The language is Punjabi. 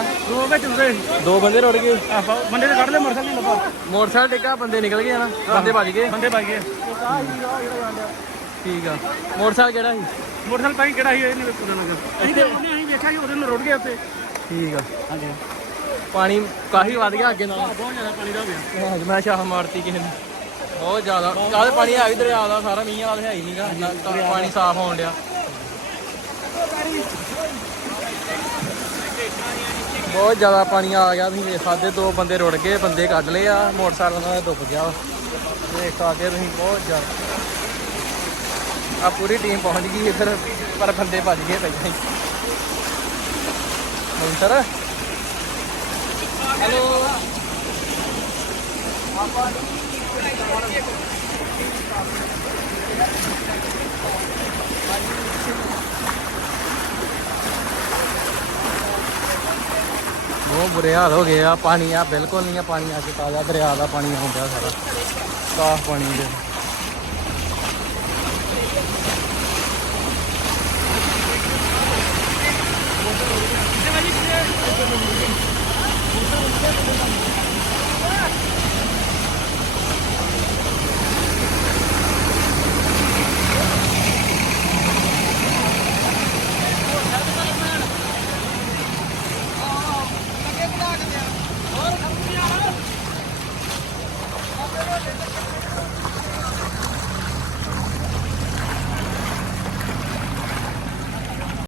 ਗਏ ਦੋ ਬੰਦੇ ਰੁੜ ਗਏ। ਆਪਾਂ ਬੰਦੇ ਤੇ ਕੱਢ ਲੈ ਮੋਟਰਸਾਈਕਲ ਨਹੀਂ ਲੱਭਾ। ਮੋਟਰਸਾਈਕਲ ਡਿੱਗਾ ਬੰਦੇ ਨਿਕਲ ਗਏ ਨਾ ਬੰਦੇ ਭੱਜ ਗਏ। ਬੰਦੇ ਭੱਜ ਗਏ। ਠੀਕ ਆ। ਮੋਟਰਸਾਈਕਲ ਕਿਹੜਾ ਸੀ? ਮੋਟਰਸਾਈਕਲ ਤਾਂ ਹੀ ਕਿਹੜਾ ਸੀ? ਇਹਨੇ ਪਤਾ ਨਾ। ਅਸੀਂ ਤੇ ਉਹਨੇ ਅਸੀਂ ਵੇਖਿਆ ਸੀ ਉਹਦੇ ਨੂੰ ਰੁੜ ਗਿਆ ਉੱਤੇ ਠੀਕ ਆ। ਹਾਂਜੀ। ਪਾਣੀ ਕਾਫੀ ਵੱਧ ਗਿਆ ਅੱਗੇ ਨਾਲ। ਬਹੁਤ ਜ਼ਿਆਦਾ ਪਾਣੀ ਦਾ ਹੋ ਗਿਆ। ਅੱਜ ਮੈਂ ਸ਼ਾਹ ਮਾਰਤੀ ਕਿਸੇ ਨੇ। ਬਹੁਤ ਜ਼ਿਆਦਾ। ਕਾਹਦੇ ਪਾਣੀ ਹੈ ਵੀ ਦਰਿਆ ਦਾ ਸਾਰਾ ਮੀਂਹ ਵਾਲਾ ਹੈ ਹੀ ਨਹੀਂਗਾ ਪਾਣੀ ਸਾਫ਼ ਹੋਣ ਡਿਆ। ਬਹੁਤ ਜ਼ਿਆਦਾ ਪਾਣੀ ਆ ਗਿਆ, ਤੁਸੀਂ ਵੇਖ ਸਕਦੇ ਦੋ ਬੰਦੇ ਰੁੜ ਗਏ, ਬੰਦੇ ਕੱਢ ਲਏ ਆ, ਮੋਟਰਸਾਈਕਲ ਨਾਲ ਡੁੱਬ ਗਿਆ ਵਾ। ਸਕਦੇ ਤੁਸੀਂ ਬਹੁਤ ਜ਼ਿਆਦਾ। ਆ ਪੂਰੀ ਟੀਮ ਪਹੁੰਚ ਗਈ ਇੱਧਰ, ਪਰ ਬੰਦੇ ਭੱਜ ਗਏ ਪਹਿਲਾਂ ਹੀ। ਹੁਣ ਸਰ ਹੈਲੋ ਬਹੁਤ ਬੁਰੇ ਹਾਲ ਹੋ ਗਏ ਆ, ਪਾਣੀ ਆ, ਬਿਲਕੁਲ ਨਹੀਂ ਆ ਪਾਣੀ, ਅੱਜ ਤਾਜ਼ਾ ਦਰਿਆ ਦਾ ਪਾਣੀ ਆਉਂਦਾ ਸਾਰਾ। ਸਾਫ਼ ਪਾਣੀ ਦੇ।